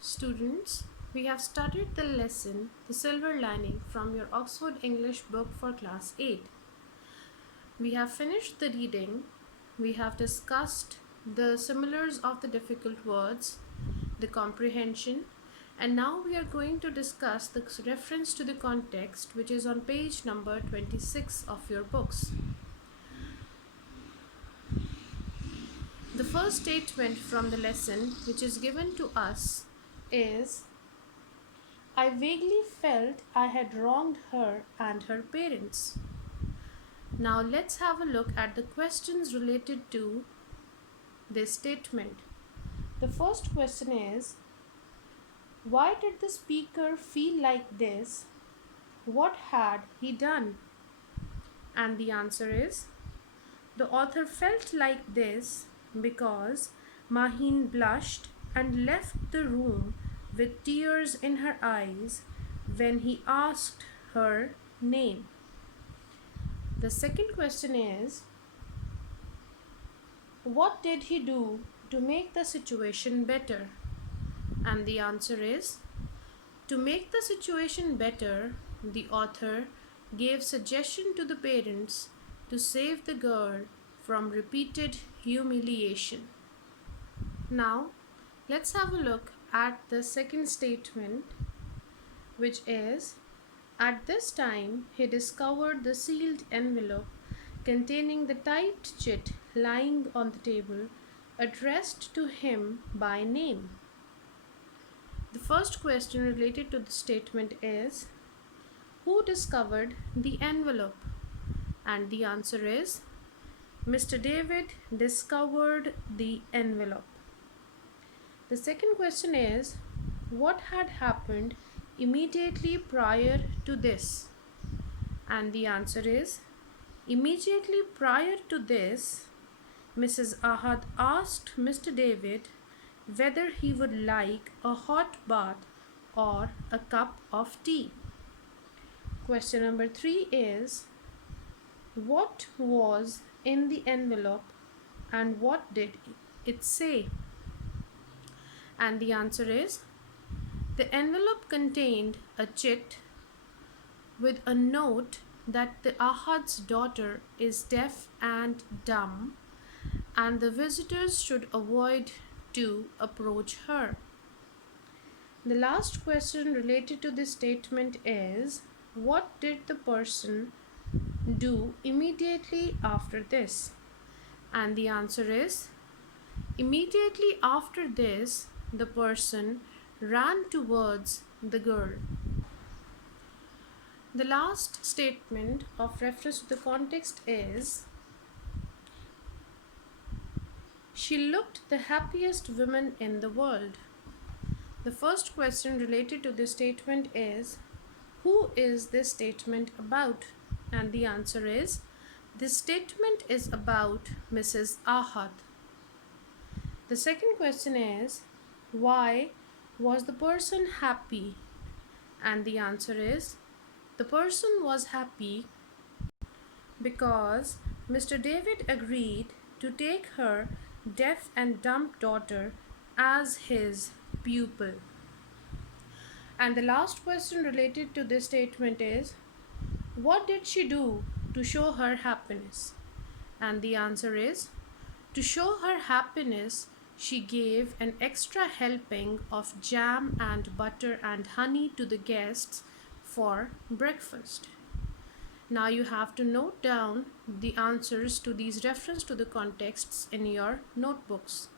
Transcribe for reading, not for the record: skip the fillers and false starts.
Students, we have started the lesson The Silver Lining from your Oxford English book for class 8. We have finished the reading, we have discussed the similars of the difficult words, the comprehension, and now we are going to discuss the reference to the context, which is on page number 26 of your books. The first statement from the lesson which is given to us is, I vaguely felt I had wronged her and her parents. Now let's have a look at the questions related to this statement. The first question is, why did the speaker feel like this? What had he done? And the answer is, the author felt like this because Maheen blushed and left the room with tears in her eyes when he asked her name. The second question is, what did he do to make the situation better? And the answer is, to make the situation better, the author gave suggestion to the parents to save the girl from repeated humiliation. Now, let's have a look at the second statement, which is, at this time he discovered the sealed envelope containing the typed chit lying on the table, addressed to him by name. The first question related to the statement is, who discovered the envelope? And the answer is, Mr. David discovered the envelope. The second question is, what had happened immediately prior to this? And the answer is, immediately prior to this, Mrs. Ahad asked Mr. David whether he would like a hot bath or a cup of tea. Question number 3 is, what was in the envelope and what did it say? And the answer is, the envelope contained a chit with a note that the Ahad's daughter is deaf and dumb and the visitors should avoid to approach her. The last question related to this statement is, what did the person do immediately after this? And the answer is, immediately after this, the person ran towards the girl. The last statement of reference to the context is, she looked the happiest woman in the world. The first question related to this statement is, who is this statement about? And the answer is, this statement is about Mrs. Ahad. The second question is, why was the person happy? And the answer is, the person was happy because Mr. David agreed to take her deaf and dumb daughter as his pupil. And the last question related to this statement is, what did she do to show her happiness? And the answer is, to show her happiness, she gave an extra helping of jam and butter and honey to the guests for breakfast. Now you have to note down the answers to these reference to the contexts in your notebooks.